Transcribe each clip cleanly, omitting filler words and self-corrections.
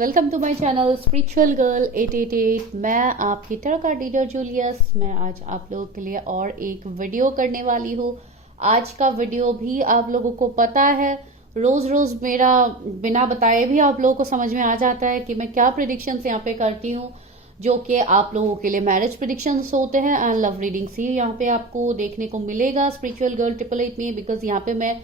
Welcome to my channel spiritual girl 888। मैं आपकी tarot card reader Julius. मैं आज आप लोगों के लिए और एक वीडियो करने वाली हूँ। आज का वीडियो भी आप लोगों को पता है, रोज रोज मेरा बिना बताए भी आप लोगों को समझ में आ जाता है कि मैं क्या प्रिडिक्शंस यहाँ पे करती हूँ, जो कि आप लोगों के लिए मैरिज प्रिडिक्शंस होते हैं एंड लव रीडिंग्स ही यहाँ पे आपको देखने को मिलेगा स्पिरिचुअल गर्ल 888 में। बिकॉज यहाँ पे मैं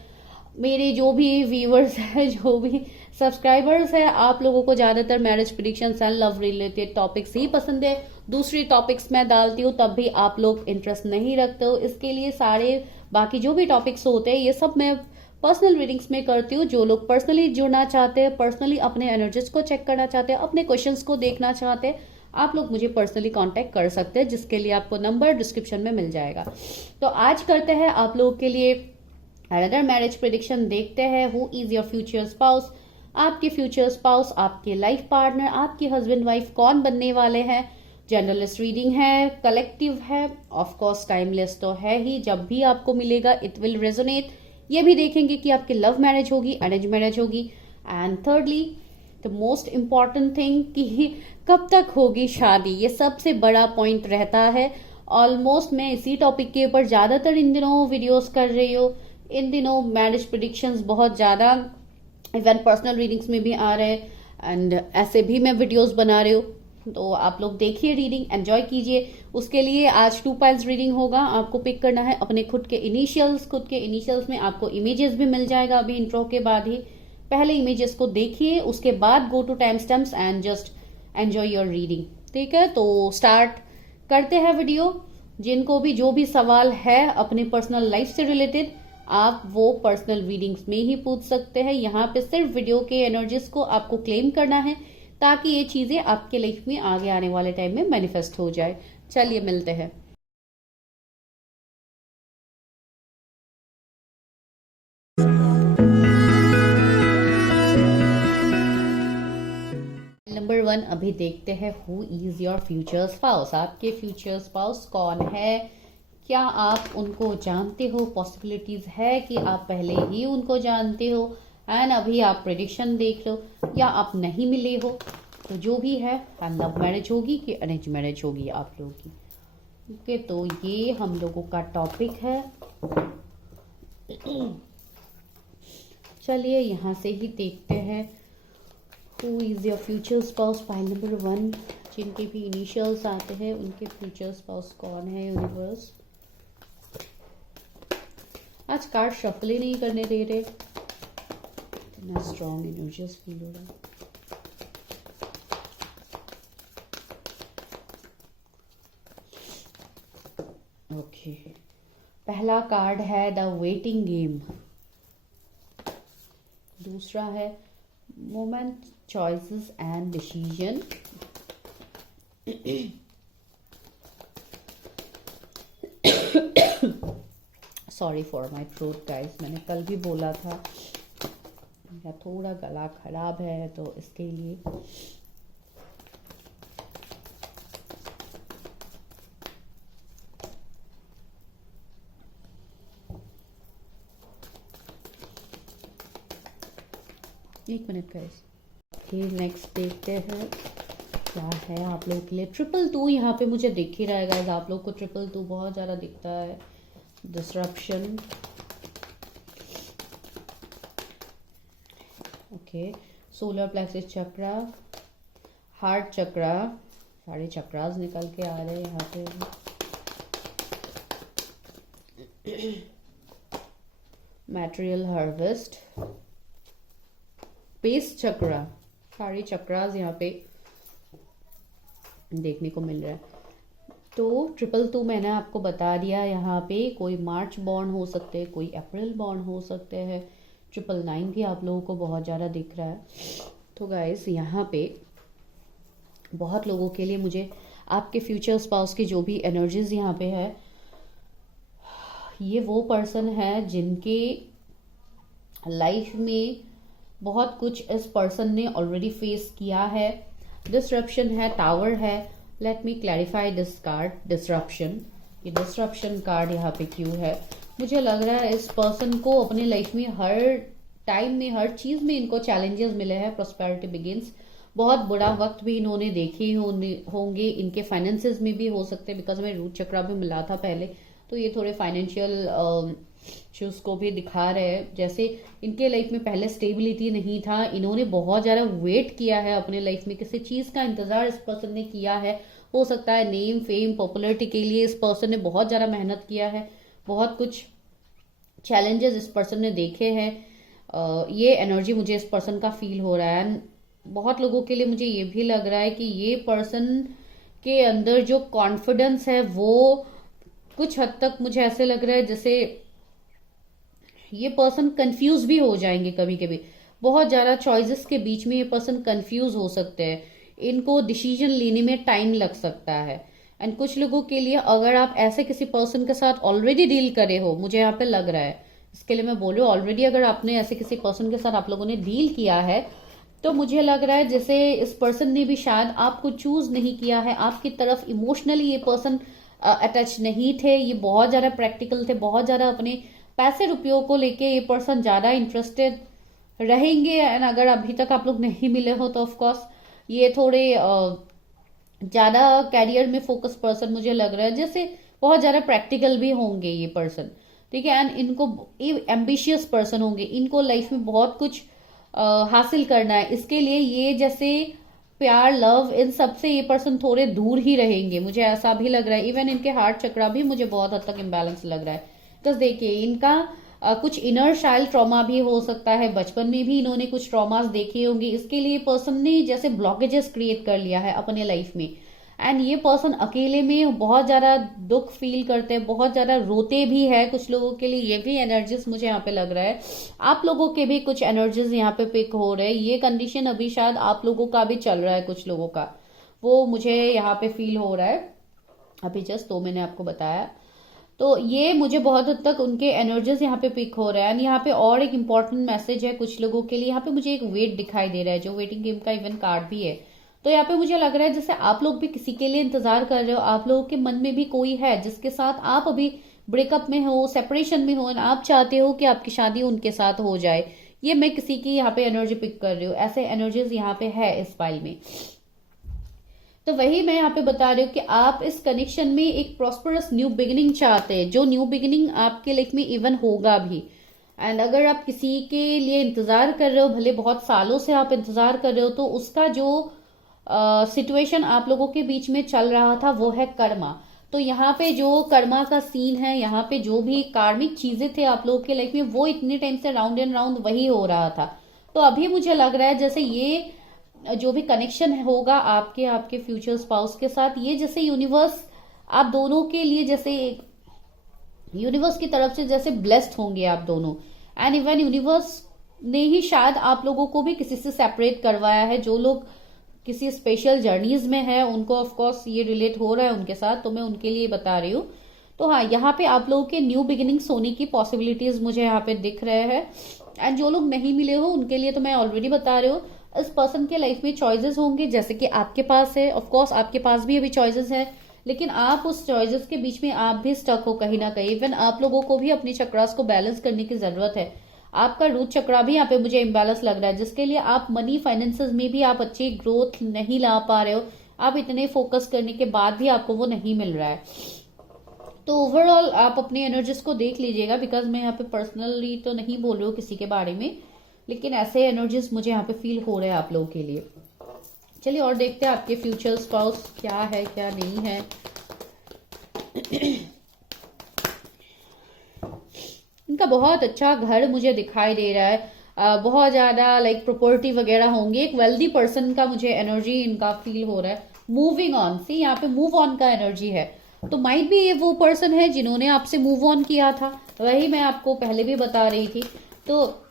मेरे जो भी व्यूअर्स है, जो भी सब्सक्राइबर्स है, आप लोगों को ज्यादातर marriage predictions and love related topics ही पसंद है। दूसरी टॉपिक्स मैं डालती हूँ तब भी आप लोग इंटरेस्ट नहीं रखते हो। इसके लिए सारे बाकी जो भी टॉपिक्स होते हैं ये सब मैं पर्सनल रीडिंग्स में करती हूँ। जो लोग पर्सनली जुड़ना चाहते हैं, पर्सनली अपने एनर्जीज को चेक करना चाहते हैं, अपने क्वेश्चंस को देखना चाहते हैं, आप लोग मुझे पर्सनली कांटेक्ट कर सकते हैं, जिसके लिए आपको नंबर डिस्क्रिप्शन में मिल जाएगा। तो आज करते हैं आप लोगों के लिए अनदर मैरिज प्रेडिक्शन। देखते हैं who is your future spouse. आपके फ्यूचर स्पाउस, आपके लाइफ पार्टनर, आपके हस्बैंड वाइफ कौन बनने वाले हैं। जनरलिस्ट रीडिंग है, कलेक्टिव है, ऑफ कोर्स टाइमलेस तो है ही। जब भी आपको मिलेगा इट विल रेजोनेट। ये भी देखेंगे कि आपकी लव मैरिज होगी, अरेंज मैरिज होगी, and thirdly the most important thing कि कब तक होगी शादी। ये सबसे बड़ा पॉइंट रहता है। ऑलमोस्ट मैं इसी टॉपिक के ऊपर ज्यादातर इन दिनों वीडियोस कर रही हूँ। इन दिनों मैरिज प्रिडिक्शंस बहुत ज्यादा इवन पर्सनल रीडिंग्स में भी आ रहे हैं एंड ऐसे भी मैं वीडियोस बना रही हूँ। तो आप लोग देखिए, रीडिंग एंजॉय कीजिए। उसके लिए आज 2 पाइल्स रीडिंग होगा। आपको पिक करना है अपने खुद के इनिशियल्स में आपको इमेजेस भी मिल जाएगा अभी इंट्रो के बाद ही। पहले इमेजेस को देखिए, उसके बाद go to time stamps and just enjoy your reading. ठीक है, तो स्टार्ट करते हैं वीडियो। जिनको भी जो भी सवाल है अपने पर्सनल लाइफ से रिलेटेड, आप वो पर्सनल रीडिंग्स में ही पूछ सकते हैं। यहाँ पे सिर्फ वीडियो के एनर्जीज को आपको क्लेम करना है ताकि ये चीजें आपके लाइफ में आगे आने वाले टाइम में मैनिफेस्ट हो जाए। चलिए मिलते हैं। नंबर 1 अभी देखते हैं who is your future spouse. आपके फ्यूचर स्पाउस कौन है, क्या आप उनको जानते हो। पॉसिबिलिटीज है कि आप पहले ही उनको जानते हो एंड अभी आप प्रेडिक्शन देख लो, या आप नहीं मिले हो। तो जो भी है, लव मैरिज होगी कि अरेंज मैरिज होगी आप लोगों की। ओके, तो ये हम लोगों का टॉपिक है। चलिए यहाँ से ही देखते हैं who is your future spouse. Pile number 1, जिनके भी इनिशियल्स आते हैं उनके फ्यूचर स्पाउस कौन है यूनिवर्स। आज कार्ड शफल ही नहीं करने दे रहे, इतना स्ट्रॉन्ग एनर्जीज फील हो रहा है। ओके, पहला कार्ड है द वेटिंग गेम। दूसरा है moment, choices and decision. Sorry for my throat guys, मैंने कल भी बोला था मेरा थोड़ा गला खराब है, तो इसके लिए एक मिनट गाइस। फिर नेक्स्ट देखते हैं क्या है आप लोगों के लिए। 222 यहाँ पे मुझे दिख ही रहा है गाइस। आप लोग को 222 बहुत ज़्यादा दिखता है। डिसरप्शन, ओके, सोलर प्लेक्सस चक्रा, हार्ट चक्रा, सारे चक्रास निकल के आ रहे हैं यहाँ पे। मैटेरियल हार्वेस्ट, बेस चक्रा, सारे चक्रास यहाँ पे देखने को मिल रहा है। तो 222 मैंने आपको बता दिया। यहाँ पे कोई मार्च बॉर्न हो सकते हैं, कोई अप्रैल बॉर्न हो सकते हैं। 999 भी आप लोगों को बहुत ज़्यादा दिख रहा है। तो गाइस यहाँ पे बहुत लोगों के लिए मुझे आपके फ्यूचर स्पाउस की जो भी एनर्जीज यहाँ पे है, ये वो पर्सन है जिनके लाइफ में बहुत कुछ इस पर्सन ने ऑलरेडी फेस किया है। डिसरप्शन है, टावर है। Let me clarify this card, disruption. ये डिसरप्शन कार्ड यहाँ पे क्यों है, मुझे लग रहा है इस पर्सन को अपने लाइफ में हर टाइम में, हर चीज में इनको चैलेंजेस मिले हैं। प्रोस्पेरिटी बिगिंस, बहुत बुरा वक्त भी इन्होंने देखे होंगे, इनके फाइनेंसेस में भी हो सकते हैं, बिकॉज हमें रूट चक्रा भी मिला था पहले, तो ये थोड़े फाइनेंशियल इश्यूज को भी दिखा रहे हैं। जैसे इनके लाइफ में पहले स्टेबिलिटी नहीं था, इन्होंने बहुत ज्यादा वेट किया है अपने लाइफ में, किसी चीज का इंतजार इस पर्सन ने किया है। हो सकता है नेम फेम पॉपुलरिटी के लिए इस पर्सन ने बहुत ज्यादा मेहनत किया है, बहुत कुछ चैलेंजेस इस पर्सन ने देखे हैं। ये एनर्जी मुझे इस पर्सन का फील हो रहा है। बहुत लोगों के लिए मुझे ये भी लग रहा है कि ये पर्सन के अंदर जो कॉन्फिडेंस है वो कुछ हद तक मुझे ऐसे लग रहा है जैसे ये पर्सन कंफ्यूज भी हो जाएंगे कभी कभी। बहुत ज्यादा चॉइसेस के बीच में ये पर्सन कंफ्यूज हो सकते हैं, इनको डिसीजन लेने में टाइम लग सकता है। एंड कुछ लोगों के लिए अगर आप ऐसे किसी पर्सन के साथ ऑलरेडी डील करे हो, मुझे यहाँ पे लग रहा है, इसके लिए मैं बोल रही हूँ ऑलरेडी अगर आपने ऐसे किसी पर्सन के साथ आप लोगों ने डील किया है, तो मुझे लग रहा है जैसे इस पर्सन ने भी शायद आपको चूज नहीं किया है, आपकी तरफ इमोशनली ये पर्सन अटैच नहीं थे, ये बहुत ज्यादा प्रैक्टिकल थे, बहुत ज्यादा अपने पैसे रुपयों को लेके ये पर्सन ज्यादा इंटरेस्टेड रहेंगे। एंड अगर अभी तक आप लोग नहीं मिले हो तो ऑफकोर्स ये थोड़े ज्यादा कैरियर में फोकस पर्सन मुझे लग रहा है, जैसे बहुत ज्यादा प्रैक्टिकल भी होंगे ये पर्सन, ठीक है। एंड इनको एम्बिशियस पर्सन होंगे, इनको लाइफ में बहुत कुछ हासिल करना है, इसके लिए ये जैसे प्यार लव इन सब से ये पर्सन थोड़े दूर ही रहेंगे, मुझे ऐसा भी लग रहा है। इवन इनके हार्ट चक्रा भी मुझे बहुत हद तक इम्बैलेंस लग रहा है। तो देखिए इनका कुछ इनर चाइल्ड ट्रॉमा भी हो सकता है, बचपन में भी इन्होंने कुछ ट्रॉमास देखे होंगे, इसके लिए पर्सन ने जैसे ब्लॉकेजेस क्रिएट कर लिया है अपने लाइफ में। एंड ये पर्सन अकेले में बहुत ज्यादा दुख फील करते हैं, बहुत ज्यादा रोते भी है। कुछ लोगों के लिए ये भी एनर्जीज मुझे यहाँ पे लग रहा है, आप लोगों के भी कुछ एनर्जीज यहाँ पे पिक हो रहे हैं। ये कंडीशन अभी शायद आप लोगों का भी चल रहा है, कुछ लोगों का वो मुझे यहाँ पे फील हो रहा है अभी जस्ट, तो मैंने आपको बताया। तो ये मुझे बहुत हद तक उनके एनर्जीज यहाँ पे पिक हो रहा है। यहाँ पे और एक इम्पॉर्टेंट मैसेज है कुछ लोगों के लिए, यहाँ पे मुझे एक वेट दिखाई दे रहा है, जो वेटिंग गेम का इवन कार्ड भी है। तो यहाँ पे मुझे लग रहा है जैसे आप लोग भी किसी के लिए इंतजार कर रहे हो, आप लोगों के मन में भी कोई है जिसके साथ आप अभी ब्रेकअप में हो, सेपरेशन में हो, आप चाहते हो कि आपकी शादी उनके साथ हो जाए। ये मैं किसी की यहाँ पे एनर्जी पिक कर रही हूँ, ऐसे एनर्जीज यहाँ पे है इस फाइल में। तो वही मैं यहाँ पे बता रही हूँ कि आप इस कनेक्शन में एक प्रॉस्परस न्यू बिगिनिंग चाहते हैं, जो न्यू बिगिनिंग आपके लाइफ में इवन होगा भी। एंड अगर आप किसी के लिए इंतजार कर रहे हो, भले बहुत सालों से आप इंतजार कर रहे हो, तो उसका जो सिचुएशन आप लोगों के बीच में चल रहा था वो है कर्मा। तो यहाँ पे जो कर्मा का सीन है, यहाँ पे जो भी कार्मिक चीजें थे आप लोगों के लाइफ में, वो इतने टाइम से राउंड एंड राउंड वही हो रहा था। तो अभी मुझे लग रहा है जैसे ये जो भी कनेक्शन होगा आपके आपके फ्यूचर स्पाउस के साथ, ये जैसे यूनिवर्स आप दोनों के लिए जैसे यूनिवर्स की तरफ से जैसे ब्लेस्ड होंगे आप दोनों। एंड इवन यूनिवर्स ने ही शायद आप लोगों को भी किसी से सेपरेट करवाया है। जो लोग किसी स्पेशल जर्नीज में है उनको ऑफकोर्स ये रिलेट हो रहा है उनके साथ, तो मैं उनके लिए बता रही हूँ। तो हाँ, यहाँ पे आप लोगों के न्यू बिगिनिंग्स होने की पॉसिबिलिटीज मुझे यहाँ पे दिख रहे हैं। एंड जो लोग नहीं मिले हो उनके लिए तो मैं ऑलरेडी बता रही हूँ, इस पर्सन के लाइफ में चॉइसेस होंगे जैसे कि आपके पास है, ऑफ कोर्स आपके पास भी अभी चॉइसेस है, लेकिन आप उस चॉइसेस के बीच में आप भी स्टक हो कहीं ना कहीं। इवन आप लोगों को भी अपने चक्रास को बैलेंस करने की जरूरत है। आपका रूट चक्रा भी यहाँ पे मुझे इम्बैलेंस लग रहा है, जिसके लिए आप मनी फाइनेंसेस में भी आप अच्छी ग्रोथ नहीं ला पा रहे हो। आप इतने फोकस करने के बाद भी आपको वो नहीं मिल रहा है। तो ओवरऑल आप अपनी एनर्जीज को देख लीजिएगा, बिकॉज मैं यहाँ पे पर्सनली तो नहीं बोल रही हूँ किसी के बारे में, लेकिन ऐसे एनर्जीज मुझे यहाँ पे फील हो रहे हैं आप लोगों के लिए। चलिए और देखते हैं आपके फ्यूचर स्पाउस क्या है क्या नहीं है। इनका बहुत अच्छा घर मुझे दिखाई दे रहा है, बहुत ज्यादा लाइक प्रॉपर्टी वगैरह होंगे। एक वेल्दी पर्सन का मुझे एनर्जी इनका फील हो रहा है। मूविंग ऑन, सी यहाँ पे मूव ऑन का एनर्जी है, तो माइट भी ये वो पर्सन है जिन्होंने आपसे मूव ऑन किया था, वही मैं आपको पहले भी बता रही थी। तो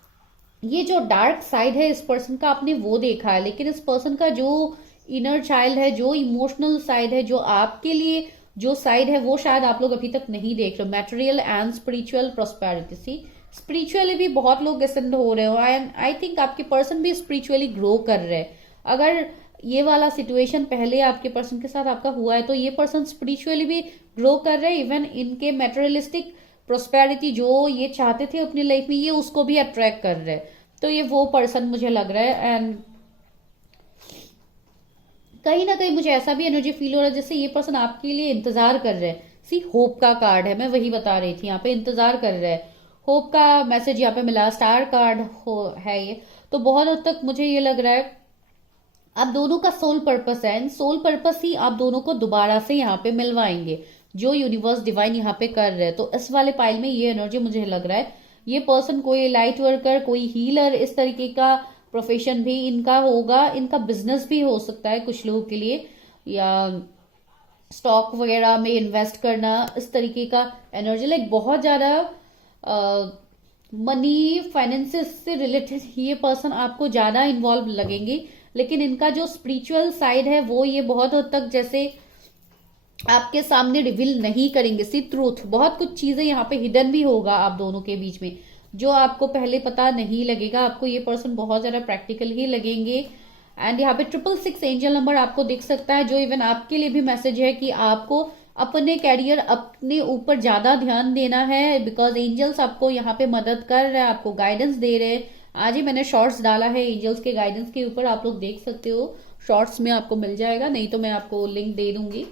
ये जो डार्क साइड है इस पर्सन का आपने वो देखा है, लेकिन इस पर्सन का जो इनर चाइल्ड है, जो इमोशनल साइड है, जो आपके लिए जो साइड है, वो शायद आप लोग अभी तक नहीं देख रहे हो। Material and spiritual prosperity, see spiritually भी बहुत लोग असेंड हो रहे हो, एंड आई थिंक आपके पर्सन भी स्पिरिचुअली ग्रो कर रहे हैं। अगर ये वाला सिचुएशन पहले आपके पर्सन के साथ आपका हुआ है, तो ये पर्सन स्पिरिचुअली भी ग्रो कर रहे हैं। इवन इनके मैटेरियलिस्टिक प्रोस्पेरिटी जो ये चाहते थे अपनी लाइफ में, ये उसको भी अट्रैक्ट कर रहे हैं। तो ये वो पर्सन मुझे लग रहा है। एंड कहीं ना कहीं मुझे ऐसा भी एनर्जी फील हो रहा है जैसे ये पर्सन आपके लिए इंतजार कर रहे हैं। सी होप का कार्ड है, मैं वही बता रही थी, यहाँ पे इंतजार कर रहे हैं। होप का मैसेज यहाँ पे मिला, स्टार कार्ड हो है ये। तो बहुत हद तक मुझे ये लग रहा है आप दोनों का सोल पर्पस है, एंड सोल पर्पस ही आप दोनों को दोबारा से यहाँ पे मिलवाएंगे, जो यूनिवर्स डिवाइन यहाँ पे कर रहे हैं। तो इस वाले पाइल में ये एनर्जी मुझे लग रहा है ये पर्सन कोई लाइट वर्कर, कोई हीलर, इस तरीके का प्रोफेशन भी इनका होगा। इनका बिजनेस भी हो सकता है कुछ लोगों के लिए, या स्टॉक वगैरह में इन्वेस्ट करना, इस तरीके का एनर्जी। लाइक बहुत ज्यादा मनी फाइनेंसेस से रिलेटेड ये पर्सन आपको ज्यादा इन्वॉल्व लगेंगे। लेकिन इनका जो स्पिरिचुअल साइड है वो ये बहुत हद तक जैसे आपके सामने रिवील नहीं करेंगे। सी ट्रूथ, बहुत कुछ चीजें यहाँ पे हिडन भी होगा आप दोनों के बीच में, जो आपको पहले पता नहीं लगेगा। आपको ये पर्सन बहुत ज्यादा प्रैक्टिकल ही लगेंगे। एंड यहाँ पे 666 एंजल नंबर आपको दिख सकता है, जो इवन आपके लिए भी मैसेज है कि आपको अपने कैरियर, अपने ऊपर ज्यादा ध्यान देना है, बिकॉज एंजल्स आपको यहाँ पे मदद कर रहे हैं, आपको गाइडेंस दे रहे हैं। आज ही मैंने शॉर्ट्स डाला है एंजल्स के गाइडेंस के ऊपर, आप लोग देख सकते हो, शॉर्ट्स में आपको मिल जाएगा, नहीं तो मैं आपको लिंक दे दूंगी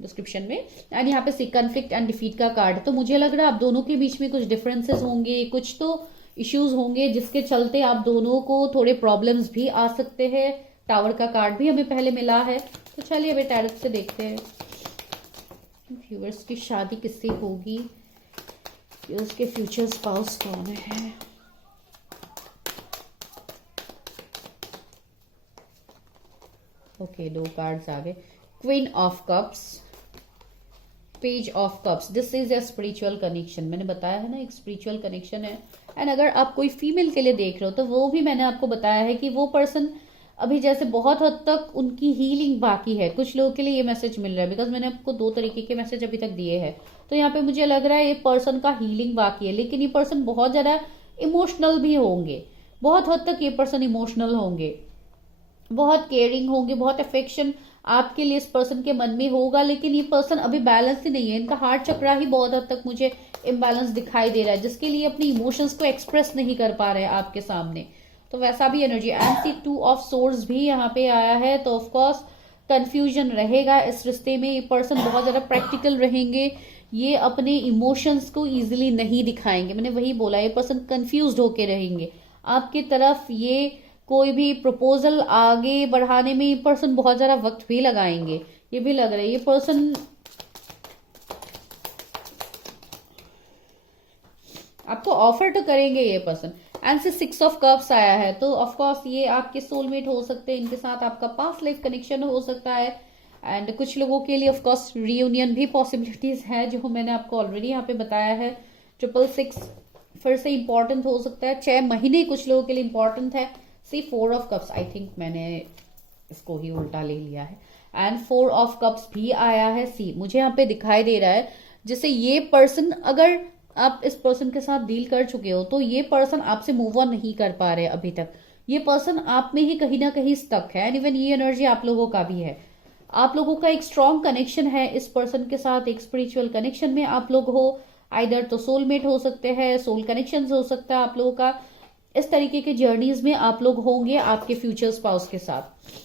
डिस्क्रिप्शन में। एंड यहाँ पे कॉन्फ्लिक्ट एंड डिफीट का कार्ड, तो मुझे लग रहा है आप दोनों के बीच में कुछ डिफरेंसेस होंगे, कुछ तो इश्यूज होंगे जिसके चलते आप दोनों को थोड़े प्रॉब्लम्स भी आ सकते हैं। टावर का कार्ड भी हमें पहले मिला है, तो चलिए अभी टैरट से देखते हैं व्यूअर्स की शादी किससे होगी, उसके फ्यूचर स्पाउस कौन है। ओके, दो कार्ड्स आ गए, queen of cups, page of cups. This is a spiritual connection, मैंने बताया है ना एक स्पिरिचुअल कनेक्शन है। एंड अगर आप कोई फीमेल के लिए देख रहे हो तो वो भी मैंने आपको बताया है कि वो पर्सन अभी जैसे बहुत हद तक उनकी हीलिंग बाकी है। कुछ लोगों के लिए ये मैसेज मिल रहा है, बिकॉज मैंने आपको दो तरीके के मैसेज अभी तक दिए हैं। तो यहाँ पे मुझे लग रहा है ये पर्सन का हीलिंग बाकी है, लेकिन ये पर्सन बहुत ज्यादा इमोशनल भी होंगे, बहुत हद तक ये पर्सन इमोशनल होंगे, बहुत केयरिंग होंगे, बहुत अफेक्शन आपके लिए इस पर्सन के मन में होगा। लेकिन ये पर्सन अभी बैलेंस ही नहीं है, इनका हार्ट चक्रा ही बहुत हद तक मुझे इम्बैलेंस दिखाई दे रहा है, जिसके लिए अपनी इमोशंस को एक्सप्रेस नहीं कर पा रहे हैं आपके सामने। तो वैसा भी energy. And see 2 of swords भी यहाँ पे आया है, तो ऑफकोर्स कंफ्यूजन रहेगा इस रिश्ते में। ये पर्सन बहुत ज्यादा प्रैक्टिकल रहेंगे, ये अपने इमोशंस को इजिली नहीं दिखाएंगे, मैंने वही बोला, ये पर्सन कंफ्यूज होके रहेंगे आपकी तरफ। ये कोई भी प्रपोजल आगे बढ़ाने में ये पर्सन बहुत ज्यादा वक्त भी लगाएंगे, ये भी लग रहा है। ये पर्सन आपको ऑफर तो करेंगे ये पर्सन। एंड से 6 ऑफ कप्स आया है, तो ऑफकोर्स ये आपके सोलमेट हो सकते हैं, इनके साथ आपका पास्ट लाइफ कनेक्शन हो सकता है। एंड कुछ लोगों के लिए ऑफकोर्स रियूनियन भी पॉसिबिलिटीज है, जो मैंने आपको ऑलरेडी यहाँ पे बताया है। 666 फिर से इंपॉर्टेंट हो सकता है, 6 महीने कुछ लोगों के लिए इंपॉर्टेंट है। सी 4 ऑफ कप्स, आई थिंक मैंने इसको ही उल्टा ले लिया है। एंड 4 ऑफ कप्स भी आया है। सी मुझे यहाँ पे दिखाई दे रहा है जैसे ये पर्सन, अगर आप इस पर्सन के साथ डील कर चुके हो तो ये पर्सन आपसे मूव ऑन नहीं कर पा रहे अभी तक। ये पर्सन आप में ही कहीं ना कहीं स्टक है। एंड इवन ये एनर्जी आप लोगों का भी है, आप लोगों का एक स्ट्रॉन्ग कनेक्शन है इस पर्सन के साथ, एक स्पिरिचुअल कनेक्शन में आप लोग हो। आइदर तो सोलमेट हो सकते हैं, सोल कनेक्शन हो सकता है आप लोगों का। इस तरीके के जर्नीज में आप लोग होंगे आपके फ्यूचर स्पाउस के साथ।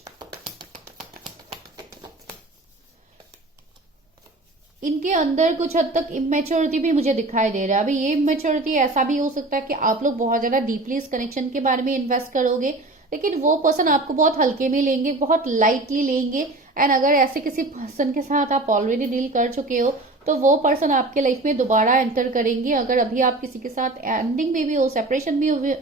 इनके अंदर कुछ हद तक इमेच्योरिटी भी मुझे दिखाई दे रहा है। अभी ये इमेच्योरिटी ऐसा भी हो सकता है कि आप लोग बहुत ज्यादा डीपली इस कनेक्शन के बारे में इन्वेस्ट करोगे, लेकिन वो पर्सन आपको बहुत हल्के में लेंगे, बहुत लाइटली लेंगे। एंड अगर ऐसे किसी पर्सन के साथ आप ऑलरेडी डील कर चुके हो तो वो पर्सन आपके लाइफ में दोबारा एंटर करेंगे। अगर अभी आप किसी के साथ एंडिंग में भी हो, सेपरेशन में हो,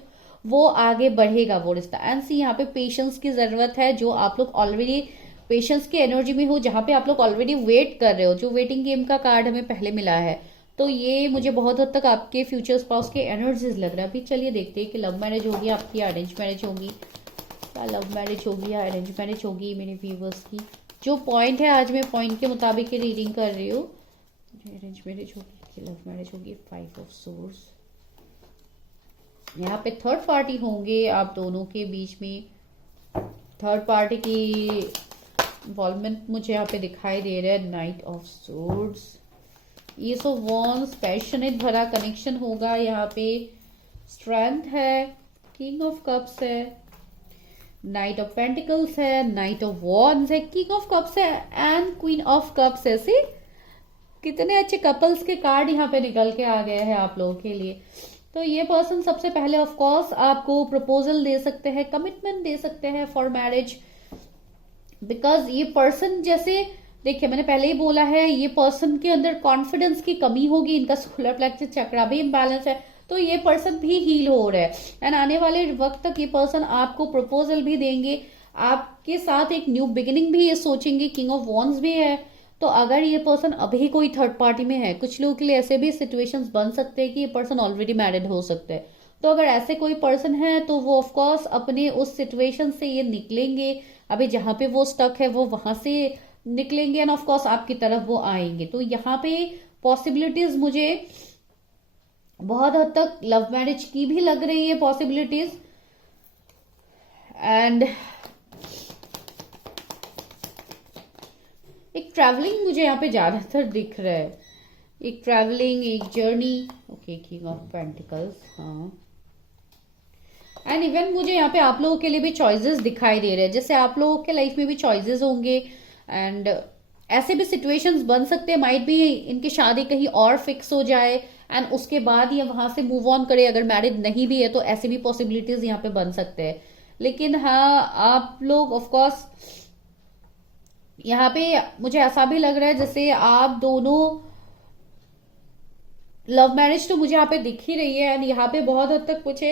वो आगे बढ़ेगा वो रिश्ता। एंड सी यहाँ पे पेशेंस की जरूरत है, जो आप लोग ऑलरेडी पेशेंस की एनर्जी में हो, जहां पे आप लोग ऑलरेडी वेट कर रहे हो, जो वेटिंग गेम का कार्ड हमें पहले मिला है। तो ये मुझे बहुत हद तक आपके फ्यूचर स्पाउस के एनर्जीज लग रहा है। अभी चलिए देखते हैं कि लव मैरिज होगी आपकी या अरेंज मैरिज होगी, क्या लव मैरिज होगी या अरेंज मैरिज होगी मेरे व्यूवर्स की। जो पॉइंट है आज मैं पॉइंट के मुताबिक ही रीडिंग कर रही हूँ। अरेंज मैरिज होगी कि लव मैरिज होगी। 5 ऑफ सोर्ड्स, यहाँ पे थर्ड पार्टी होंगे आप दोनों के बीच में। थर्ड पार्टी की इन्वॉल्वमेंट मुझे यहाँ पे दिखाई दे रहा है। Night of swords, is of wands, passionate भरा कनेक्शन होगा यहाँ पे। स्ट्रेंथ है, किंग ऑफ कप्स है, नाइट ऑफ पेंटिकल्स है, नाइट ऑफ वॉन्ड्स है, किंग ऑफ कप्स है एंड क्वीन ऑफ कप्स है। सी कितने अच्छे कपल्स के कार्ड यहाँ पे निकल के आ गए हैं आप लोगों के लिए। तो ये पर्सन सबसे पहले ऑफ कोर्स आपको प्रपोजल दे सकते हैं, कमिटमेंट दे सकते हैं फॉर मैरिज, बिकॉज ये पर्सन जैसे देखिए मैंने पहले ही बोला है ये पर्सन के अंदर कॉन्फिडेंस की कमी होगी, इनका सोलर प्लेक्सस चक्रा भी इम्बैलेंस है, तो ये पर्सन भी हील हो रहा है एंड आने वाले वक्त तक ये पर्सन आपको प्रपोजल भी देंगे, आपके साथ एक न्यू बिगिनिंग भी ये सोचेंगे। किंग ऑफ वॉन्ड्स भी है, तो अगर ये पर्सन अभी कोई थर्ड पार्टी में है, कुछ लोगों के लिए ऐसे भी सिचुएशंस बन सकते हैं कि ये पर्सन ऑलरेडी मैरिड हो सकते हैं, तो अगर ऐसे कोई पर्सन है तो वो ऑफकोर्स अपने उस सिचुएशन से ये निकलेंगे, अभी जहां पे वो स्टक है वो वहां से निकलेंगे एंड ऑफ कोर्स आपकी तरफ वो आएंगे। तो यहाँ पे पॉसिबिलिटीज मुझे बहुत हद तक लव मैरिज की भी लग रही है पॉसिबिलिटीज, एंड एक ट्रैवलिंग मुझे यहाँ पे ज्यादातर दिख रहा है, एक ट्रैवलिंग, एक journey. Okay, king of pentacles, हाँ। एंड इवन मुझे यहाँ पे आप लोगों के लिए भी चॉइसेस दिखाई दे रहे हैं, जैसे आप लोगों के लाइफ में भी चॉइसेस होंगे एंड ऐसे भी सिचुएशंस बन सकते हैं, माइट भी इनकी शादी कहीं और फिक्स हो जाए एंड उसके बाद ये वहां से मूव ऑन करे, अगर मैरिड नहीं भी है तो ऐसे भी पॉसिबिलिटीज यहाँ पे बन सकते हैं। लेकिन हाँ, आप लोग ऑफ कोर्स यहाँ पे मुझे ऐसा भी लग रहा है जैसे आप दोनों लव मैरिज तो मुझे यहाँ पे दिख ही रही है एंड यहाँ पे बहुत हद तक मुझे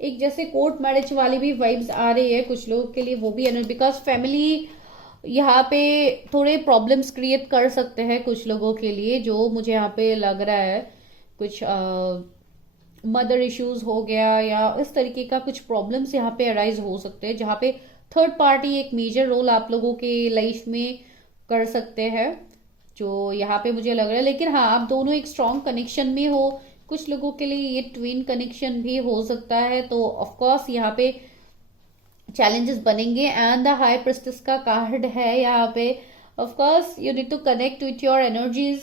एक जैसे कोर्ट मैरिज वाली भी वाइब्स आ रही है कुछ लोगों के लिए, वो भी बिकॉज फैमिली यहाँ पे थोड़े प्रॉब्लम्स क्रिएट कर सकते हैं कुछ लोगों के लिए, जो मुझे यहाँ पे लग रहा है कुछ मदर इश्यूज हो गया या इस तरीके का कुछ प्रॉब्लम्स यहाँ पे अराइज हो सकते हैं, जहाँ पे थर्ड पार्टी एक मेजर रोल आप लोगों के लाइफ में कर सकते हैं, जो यहाँ पे मुझे लग रहा है। लेकिन हाँ, आप दोनों एक स्ट्रॉन्ग कनेक्शन में हो, कुछ लोगों के लिए ये ट्विन कनेक्शन भी हो सकता है, तो ऑफ कोर्स यहाँ पे चैलेंजेस बनेंगे एंड द हाई प्रिस्टेस का कार्ड है यहाँ पे। Of course you need to connect with your energies,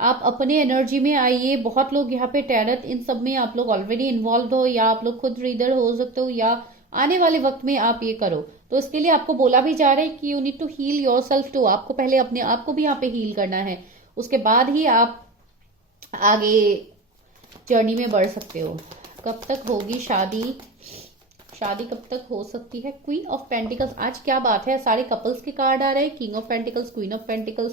आप अपने एनर्जी में आइए। बहुत लोग यहाँ पे टैरट इन सब में आप लोग ऑलरेडी इन्वॉल्व हो, या आप लोग खुद रीडर हो सकते हो, या आने वाले वक्त में आप ये करो। तो इसके लिए आपको बोला भी जा रहा है कि you need to heal yourself too, आपको पहले अपने आप को भी यहाँ पे हील करना है, उसके बाद ही आप आगे जर्नी में बढ़ सकते हो। कब तक होगी शादी, शादी कब तक हो सकती है? क्वीन ऑफ पेंटिकल्स, आज क्या बात है, सारे कपल्स के कार्ड आ रहे हैं, king of pentacles, queen of pentacles,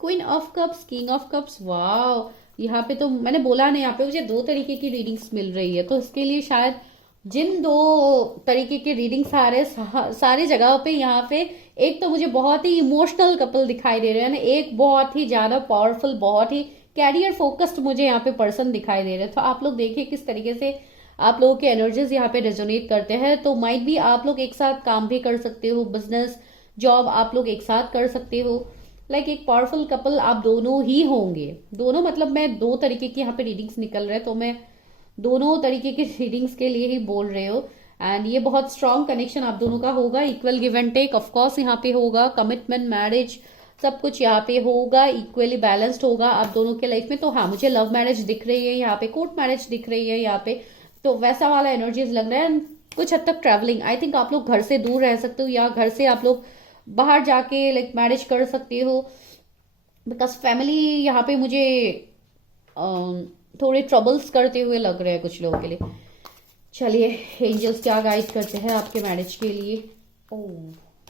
queen of cups, king of cups. Wow, यहाँ पे तो मैंने बोला ना, यहाँ पे मुझे दो तरीके की रीडिंग्स मिल रही है, तो इसके लिए शायद जिन दो तरीके के रीडिंग्स आ रहे हैं सारी जगहों पे यहाँ पे एक तो मुझे बहुत ही इमोशनल कपल दिखाई दे रहे हैं ना, एक बहुत ही ज्यादा पावरफुल, बहुत ही कैरियर फोकस्ड मुझे यहाँ पे पर्सन दिखाई दे रहे हैं। तो आप लोग देखिए किस तरीके से आप लोगों के एनर्जीज यहाँ पे रेजोनेट करते हैं। तो माइट भी आप लोग एक साथ काम भी कर सकते हो, बिजनेस जॉब आप लोग एक साथ कर सकते हो, लाइक एक पावरफुल कपल आप दोनों ही होंगे। दोनों मतलब मैं दो तरीके की यहाँ पे रीडिंग्स निकल रहे हैं, तो मैं दोनों तरीके की रीडिंग्स के लिए ही बोल रहे हो। एंड ये बहुत स्ट्रॉन्ग कनेक्शन आप दोनों का होगा, equal give and take of course यहाँ पे होगा, कमिटमेंट, मैरिज, सब कुछ यहाँ पे होगा, इक्वली बैलेंस्ड होगा आप दोनों के लाइफ में। तो हाँ, मुझे लव मैरिज दिख रही है यहाँ पे, कोर्ट मैरिज दिख रही है यहाँ पे, तो वैसा वाला एनर्जीज लग रहा है। कुछ हद तक ट्रैवलिंग, आई थिंक आप लोग घर से दूर रह सकते हो, या घर से आप लोग बाहर जाके लाइक मैरिज कर सकते हो, बिकॉज फैमिली यहाँ पे मुझे थोड़े ट्रबल्स करते हुए लग रहे हैं कुछ लोगों के लिए। चलिए एंजल्स क्या गाइड करते हैं आपके मैरिज के लिए। ओह,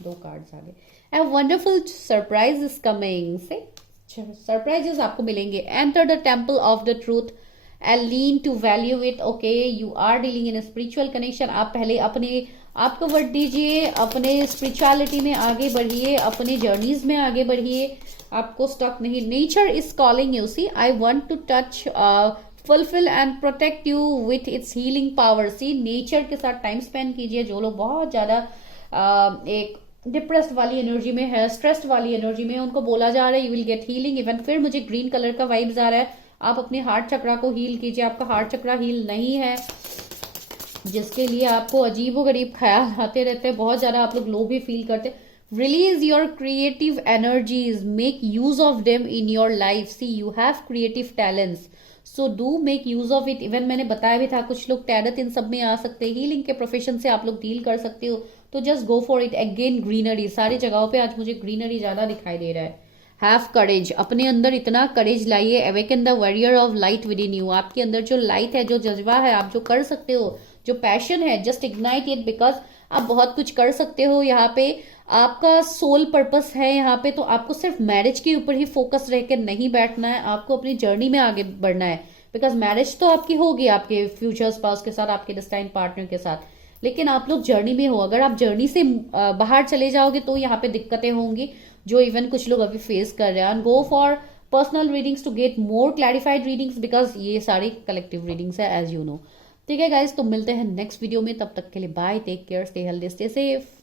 दो कार्ड्स आ गए। A wonderful surprise is coming, से सरप्राइजेस आपको मिलेंगे। Enter the temple of the truth and lean to value it. Okay, you are dealing in spiritual connection. आप पहले अपने आप को वर्ड दीजिए, अपने स्पिरिचुअलिटी में आगे बढ़िए, अपने जर्नीज में आगे बढ़िए, आपको स्टक नहीं। Nature is calling you, see I want to touch, fulfill and protect you with its healing power. See nature के साथ टाइम स्पेंड कीजिए। जो लोग बहुत ज्यादा एक डिप्रेस्ड वाली एनर्जी में है, स्ट्रेस्ड वाली एनर्जी में, उनको बोला जा रहा है you will get healing. Even फिर मुझे ग्रीन कलर का वाइब्स आ रहा है, आप अपने हार्ट चक्रा को हील कीजिए। आपका हार्ट चक्रा हील नहीं है, जिसके लिए आपको अजीबो गरीब ख्याल आते रहते हैं, बहुत ज्यादा आप लोग लो भी फील करते हैं। Release your creative energies, make use of them in your life. See, you have creative talents, so do make use of it. Even मैंने बताया भी था, कुछ लोग टैरट इन सब में आ सकते हैं, हीलिंग के प्रोफेशन से आप लोग डील कर सकते हो, तो just go for it. Again greenery, सारी जगहों पे आज मुझे ग्रीनरी ज्यादा दिखाई दे रहा है। हैव करेज, अपने अंदर इतना करेज लाइए। Awaken the warrior of light with in you, आपके अंदर जो लाइट है, जो जज्बा है, आप जो कर सकते हो, जो पैशन है, जस्ट इग्नाइट इट, बिकॉज आप बहुत कुछ कर सकते हो। यहाँ पे आपका सोल पर्पस है यहाँ पे, तो आपको सिर्फ मैरिज के ऊपर ही फोकस रह के नहीं बैठना है, आपको अपनी जर्नी में आगे बढ़ना है। बिकॉज मैरिज तो आपकी होगी आपके फ्यूचर स्पाउस के साथ, आपके डेस्टाइन पार्टनर के साथ, लेकिन आप लोग जर्नी में हो। अगर आप जर्नी से बाहर चले जाओगे तो यहाँ पे दिक्कतें होंगी, जो इवन कुछ लोग अभी फेस कर रहे हैं। And go for personal readings to get more clarified readings, because ये सारी कलेक्टिव रीडिंग्स है एज यू नो। ठीक है गाइज, तो मिलते हैं नेक्स्ट वीडियो में, तब तक के लिए bye, take care, stay healthy, stay safe.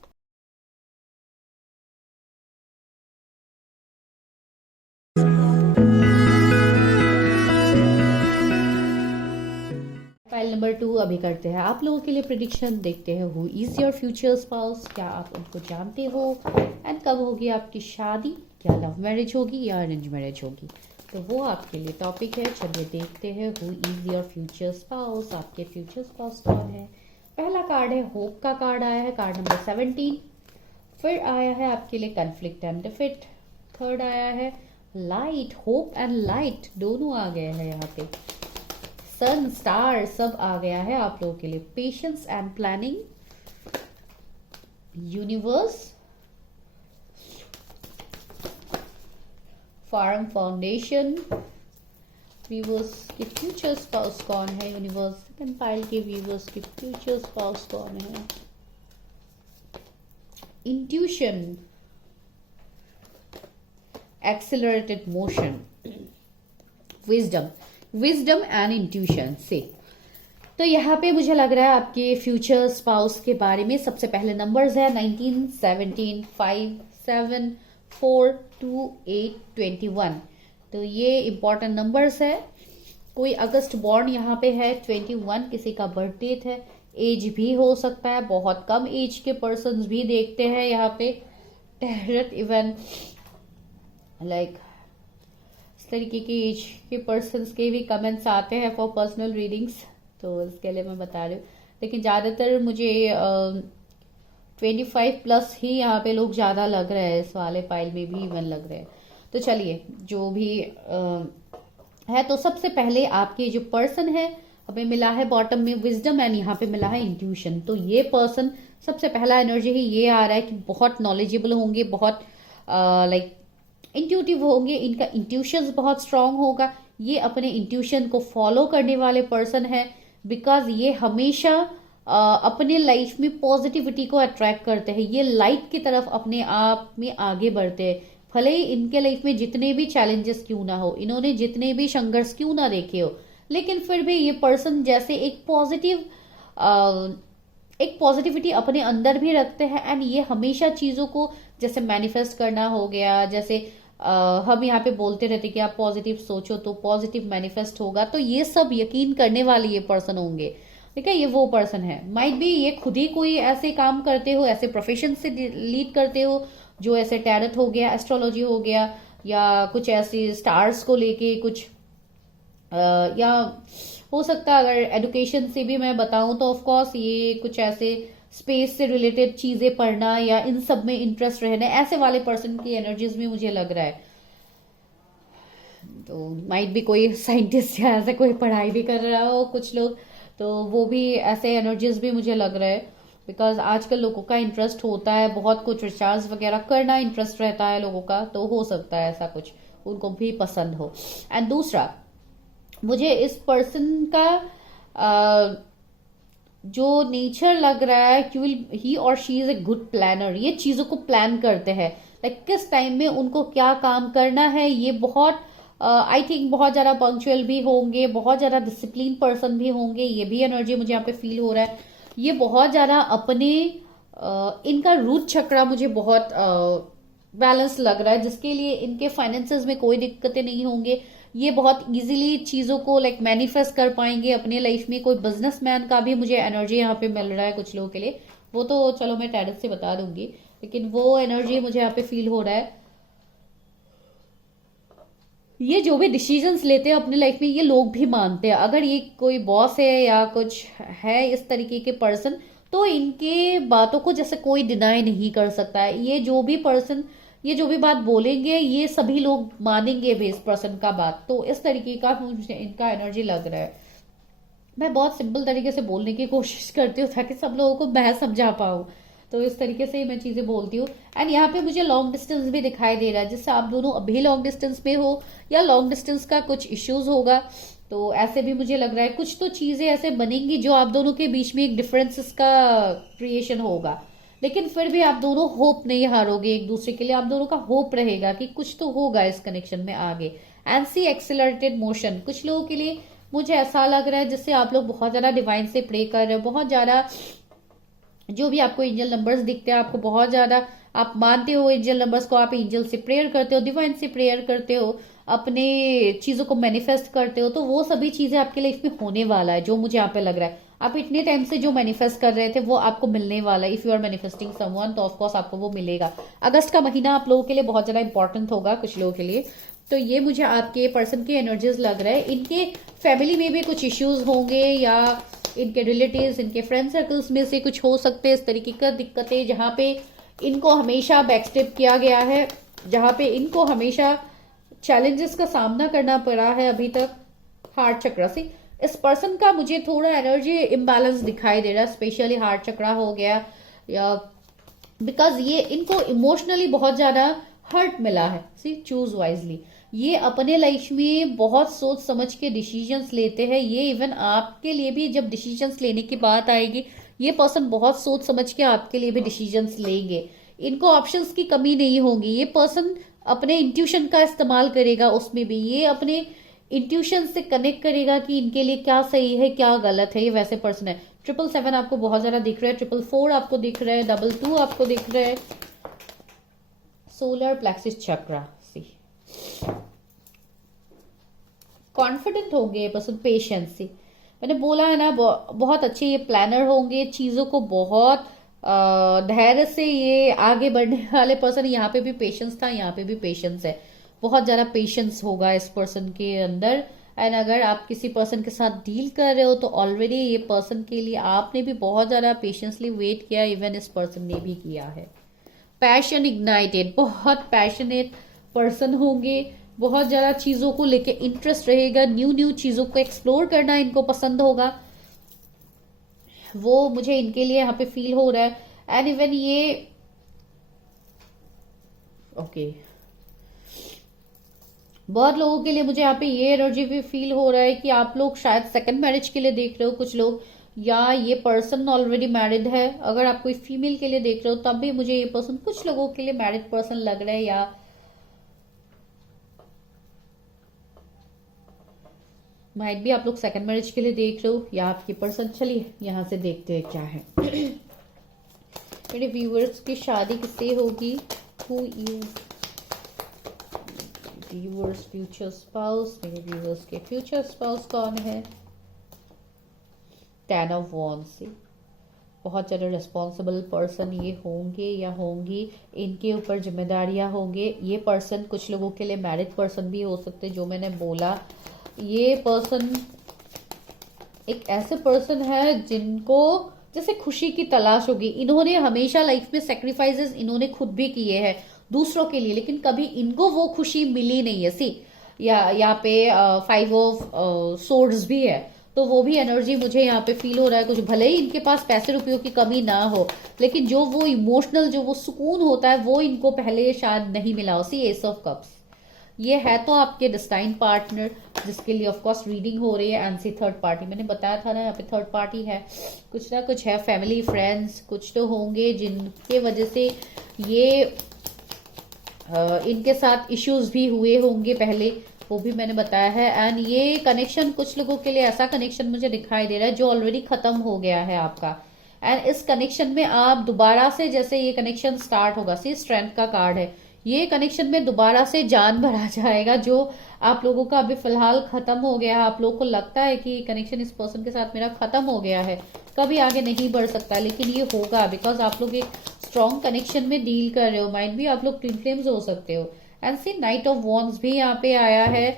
File number 2 अभी करते हैं आप लोगों के लिए प्रिडिक्शन। देखते हैं who is your future spouse, क्या आप उनको जानते हो, एंड कब होगी आपकी शादी, क्या लव मैरिज होगी या अरेंज मैरिज होगी, तो वो आपके लिए टॉपिक है। चलिए देखते हैं who is your future spouse, आपके फ्यूचर स्पाउस कौन है। पहला कार्ड है होप का कार्ड आया है, कार्ड नंबर 17। फिर आया है आपके लिए कन्फ्लिक्ट एंड डिफीट। थर्ड आया है लाइट, होप एंड लाइट दोनों आ गए हैं यहाँ पे। सन, स्टार सब आ गया है आप लोगों के लिए। Patience and planning, universe, firm foundation. Viewers के फ्यूचर स्पाउस कौन है, यूनिवर्स सेकंड पाइल के व्यूवर्स के फ्यूचर स्पाउस कौन है। Intuition, accelerated motion, wisdom, wisdom and intuition से। तो यहाँ पे मुझे लग रहा है आपके फ्यूचर स्पाउस के बारे में सबसे पहले नंबर्स है 19, 17, 5, 7, 4, 2, 8, 21। तो ये इंपॉर्टेंट नंबर्स है। कोई अगस्त बॉर्न यहाँ पे है, 21 किसी का बर्थ डेट है। एज भी हो सकता है, बहुत कम एज के पर्सन्स भी देखते हैं यहाँ पे। टैरट इवन लाइक इस तरीके के एज के पर्सन्स के भी कमेंट्स आते हैं फॉर पर्सनल रीडिंग्स, तो इसके लिए मैं बता रही हूँ। लेकिन ज़्यादातर मुझे 25 प्लस ही यहाँ पे लोग ज़्यादा लग रहे हैं, इस वाले फाइल में भी इवन लग रहे हैं। तो चलिए जो भी है, तो सबसे पहले आपके जो पर्सन है, हमें मिला है बॉटम में विजडम एंड यहाँ पे मिला है इंट्यूशन। तो ये पर्सन सबसे पहला एनर्जी ही ये आ रहा है कि बहुत नॉलेजेबल होंगे, बहुत लाइक इंट्यूटिव होंगे, इनका इंट्यूशन बहुत स्ट्रांग होगा। ये अपने इंट्यूशन को फॉलो करने वाले पर्सन है, बिकॉज ये हमेशा अपने लाइफ में पॉजिटिविटी को अट्रैक्ट करते हैं। ये लाइट की तरफ अपने आप में आगे बढ़ते हैं, भले ही इनके लाइफ में जितने भी चैलेंजेस क्यों ना हो, इन्होंने जितने भी संघर्ष क्यों ना देखे हो, लेकिन फिर भी ये पर्सन जैसे एक पॉजिटिविटी अपने अंदर भी रखते हैं। एंड ये हमेशा चीजों को जैसे मैनिफेस्ट करना हो गया, जैसे हम यहाँ पे बोलते रहते कि आप पॉजिटिव सोचो तो पॉजिटिव मैनिफेस्ट होगा, तो ये सब यकीन करने वाले ये पर्सन होंगे। ठीक है, ये वो पर्सन है। माइट बी ये खुद ही कोई ऐसे काम करते हो, ऐसे प्रोफेशन से लीड करते हो, जो ऐसे टैरट हो गया, एस्ट्रोलॉजी हो गया, या कुछ ऐसे स्टार्स को लेके कुछ या हो सकता है अगर एडुकेशन से भी मैं बताऊं तो ऑफ कोर्स ये कुछ ऐसे स्पेस से रिलेटेड चीजें पढ़ना या इन सब में इंटरेस्ट रहना, ऐसे वाले पर्सन की एनर्जीज में मुझे लग रहा है। तो माइट भी कोई साइंटिस्ट या ऐसे कोई पढ़ाई भी कर रहा हो कुछ लोग, तो वो भी ऐसे एनर्जीज भी मुझे लग रहा है। बिकॉज आजकल लोगों का इंटरेस्ट होता है, बहुत कुछ रिसर्च वगैरह करना इंटरेस्ट रहता है लोगों का, तो हो सकता है ऐसा कुछ उनको भी पसंद हो। एंड दूसरा, मुझे इस पर्सन का जो नेचर लग रहा है कि ही और she is a good planner. ये चीजों को प्लान करते हैं, लाइक किस टाइम में उनको क्या काम करना है। ये बहुत आई थिंक बहुत ज्यादा पंक्चुअल भी होंगे, बहुत ज्यादा डिसिप्लिन पर्सन भी होंगे। ये भी एनर्जी मुझे यहाँ पे फील हो रहा है। ये बहुत ज्यादा अपने इनका रूट चक्रा मुझे बहुत बैलेंस लग रहा है, जिसके लिए इनके फाइनेंसेस में कोई दिक्कतें नहीं होंगे। ये बहुत इजीली चीजों को लाइक मैनिफेस्ट कर पाएंगे अपने लाइफ में। कोई बिजनेसमैन का भी मुझे एनर्जी यहाँ पे मिल रहा है कुछ लोगों के लिए, वो तो चलो मैं टैरट से बता दूंगी, लेकिन वो एनर्जी मुझे यहाँ पे फील हो रहा है। ये जो भी डिसीजंस लेते हैं अपने लाइफ में, ये लोग भी मानते हैं। अगर ये कोई बॉस है या कुछ है इस तरीके के पर्सन, तो इनके बातों को जैसे कोई डिनाई नहीं कर सकता है। ये जो भी बात बोलेंगे ये सभी लोग मानेंगे भी इस पर्सन का बात। तो इस तरीके का मुझे इनका एनर्जी लग रहा है। मैं बहुत सिंपल तरीके से बोलने की कोशिश करती हूँ ताकि सब लोगों को मैं समझा पाऊँ। तो इस तरीके से मैं चीजें बोलती हूँ। एंड यहाँ पे मुझे लॉन्ग डिस्टेंस भी दिखाई दे रहा है, जिससे आप दोनों अभी लॉन्ग डिस्टेंस में हो या लॉन्ग डिस्टेंस का कुछ इश्यूज होगा। तो ऐसे भी मुझे लग रहा है कुछ तो चीजें ऐसे बनेंगी जो आप दोनों के बीच में एक डिफरेंसेस का क्रिएशन होगा। लेकिन फिर भी आप दोनों होप नहीं हारोगे एक दूसरे के लिए, आप दोनों का होप रहेगा कि कुछ तो होगा इस कनेक्शन में आगे। एंड सी एक्सेलरेटेड मोशन कुछ लोगों के लिए मुझे ऐसा लग रहा है जिससे आप लोग बहुत ज्यादा डिवाइन से प्रे कर रहे हो, बहुत ज्यादा जो भी आपको एंजल नंबर्स दिखते हैं, आपको बहुत ज्यादा आप मानते हो एंजल नंबर्स को, आप एंजल से प्रेयर करते हो, डिवाइन से प्रेयर करते हो, अपने चीजों को मैनिफेस्ट करते हो। तो वो सभी चीजें आपके लाइफ में होने वाला है जो मुझे यहाँ पे लग रहा है। आप इतने टाइम से जो मैनिफेस्ट कर रहे थे वो आपको मिलने वाला है। If you are manifesting someone तो ऑफकोर्स आपको वो मिलेगा। अगस्त का महीना आप लोगों के लिए बहुत ज्यादा इंपॉर्टेंट होगा कुछ लोगों के लिए। तो ये मुझे आपके पर्सन की एनर्जीज लग रहा है। इनके फैमिली में भी कुछ इश्यूज होंगे या इनके रिलेटिव्स, इनके फ्रेंड सर्कल्स में से कुछ हो सकते हैं इस तरीके का दिक्कतें, जहां पे इनको हमेशा बैकस्टेप किया गया है, जहां पे इनको हमेशा चैलेंजेस का सामना करना पड़ा है अभी तक हार्ट चक्र से। इस पर्सन का मुझे थोड़ा एनर्जी इम्बैलेंस दिखाई दे रहा है, स्पेशली हार्ट चक्र हो गया या बिकॉज ये इनको इमोशनली बहुत ज्यादा हर्ट मिला है। सी चूज वाइजली, ये अपने लाइफ में बहुत सोच समझ के डिसीजंस लेते हैं। ये इवन आपके लिए भी जब डिसीजंस लेने की बात आएगी, ये पर्सन बहुत सोच समझ के आपके लिए भी डिसीजंस लेंगे। इनको ऑप्शंस की कमी नहीं होगी। ये पर्सन अपने इंट्यूशन का इस्तेमाल करेगा, उसमें भी ये अपने इंट्यूशन से कनेक्ट करेगा कि इनके लिए क्या सही है क्या गलत है। ये वैसे पर्सन है। 777 आपको बहुत ज्यादा दिख रहा है, 444 आपको दिख रहा है, 22 आपको दिख रहा है। सोलर प्लेक्सिस चक्र सी कॉन्फिडेंट होंगे ये पर्सन, पेशेंस से मैंने बोला है ना, बहुत अच्छे ये प्लानर होंगे, चीजों को बहुत धैर्य से ये आगे बढ़ने वाले पर्सन। यहाँ पे भी पेशेंस था, यहाँ पे भी पेशेंस है, बहुत ज्यादा पेशेंस होगा इस पर्सन के अंदर। एंड अगर आप किसी पर्सन के साथ डील कर रहे हो तो ऑलरेडी ये पर्सन के लिए आपने भी बहुत ज्यादा पेशेंसली वेट किया, इवन इस पर्सन ने भी किया है। पैशन इग्नाइटेड, बहुत पैशनेट पर्सन होंगे, बहुत ज्यादा चीजों को लेके इंटरेस्ट रहेगा, न्यू न्यू चीजों को एक्सप्लोर करना इनको पसंद होगा, वो मुझे इनके लिए यहाँ पे फील हो रहा है। एंड इवन ये ओके बहुत लोगों के लिए मुझे यहाँ पे ये एनर्जी भी फील हो रहा है कि आप लोग शायद सेकंड मैरिज के लिए देख रहे हो कुछ लोग, या ये पर्सन ऑलरेडी मैरिड है। अगर आप कोई फीमेल के लिए देख रहे हो तब भी मुझे ये पर्सन कुछ लोगों के लिए मैरिड पर्सन लग रहा है, या माइट भी आप लोग सेकंड मैरिज के लिए देख रहे हो या आपकी पर्सन। चलिए यहां से देखते हैं क्या है। मेरे व्यूअर्स की शादी किससे होगी? Who is viewers future spouse? मेरे व्यूअर्स के फ्यूचर स्पाउस कौन है? 10 ऑफ वॉन्ड्स से बहुत ज्यादा रिस्पॉन्सिबल पर्सन ये होंगे या होंगी, इनके ऊपर जिम्मेदारियां होंगे। ये पर्सन कुछ लोगों के लिए मैरिड पर्सन भी हो सकते, जो मैंने बोला। ये पर्सन एक ऐसे पर्सन है जिनको जैसे खुशी की तलाश होगी। इन्होंने हमेशा लाइफ में सेक्रीफाइसेस इन्होंने खुद भी किए हैं दूसरों के लिए, लेकिन कभी इनको वो खुशी मिली नहीं है। सी या यहाँ पे 5 ऑफ सोर्ड्स भी है, तो वो भी एनर्जी मुझे यहाँ पे फील हो रहा है। कुछ भले ही इनके पास पैसे रुपयों की कमी ना हो, लेकिन जो वो इमोशनल जो वो सुकून होता है वो इनको पहले शायद नहीं मिला हो। सी एस ऑफ कप्स, ये है तो आपके डिस्टाइन पार्टनर जिसके लिए ऑफ कोर्स रीडिंग हो रही है। एंड सी थर्ड पार्टी, मैंने बताया था ना यहाँ पे थर्ड पार्टी है, कुछ ना कुछ है। फैमिली फ्रेंड्स कुछ तो होंगे जिनके वजह से ये इनके साथ इश्यूज भी हुए होंगे पहले, वो भी मैंने बताया है। एंड ये कनेक्शन कुछ लोगों के लिए ऐसा कनेक्शन मुझे दिखाई दे रहा है जो ऑलरेडी खत्म हो गया है आपका। एंड इस कनेक्शन में आप दोबारा से जैसे ये कनेक्शन स्टार्ट होगा, सी स्ट्रेंथ का कार्ड है, ये कनेक्शन में दोबारा से जान भरा जाएगा जो आप लोगों का अभी फिलहाल खत्म हो गया है। आप लोगों को लगता है कि कनेक्शन इस पर्सन के साथ मेरा खत्म हो गया है, कभी आगे नहीं बढ़ सकता, लेकिन ये होगा बिकॉज आप लोग एक स्ट्रॉन्ग कनेक्शन में डील कर रहे हो। माइंड भी आप लोग ट्विन फ्लेम्स हो सकते हो। And see knight of wands भी यहाँ पे आया है,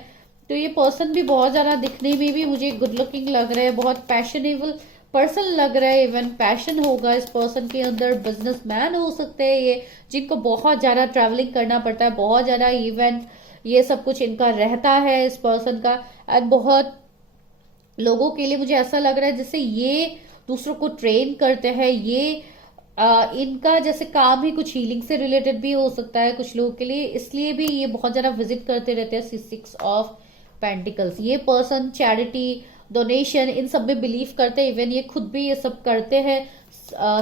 तो ये पर्सन भी बहुत ज्यादा दिखने में भी मुझे गुड लुकिंग लग रहा है, बहुत पैशनेबल पर्सन लग रहा है, इवन पैशन होगा इस पर्सन के अंदर, बिजनेसमैन हो सकते हैं ये, जिनको बहुत ज्यादा ट्रैवलिंग करना पड़ता है, बहुत ज्यादा इवेंट ये सब कुछ इनका रहता है इस पर्सन का। एंड बहुत लोगों के लिए मुझे ऐसा लग रहा है जैसे ये दूसरों को ट्रेन करते हैं, ये इनका जैसे काम ही कुछ हीलिंग से रिलेटेड भी हो सकता है कुछ लोगों के लिए, इसलिए भी ये बहुत ज्यादा विजिट करते रहते हैं 6 ऑफ पेंटिकल्स। ये पर्सन चैरिटी, डोनेशन इन सब में बिलीव करते हैं, इवन ये खुद भी ये सब करते हैं,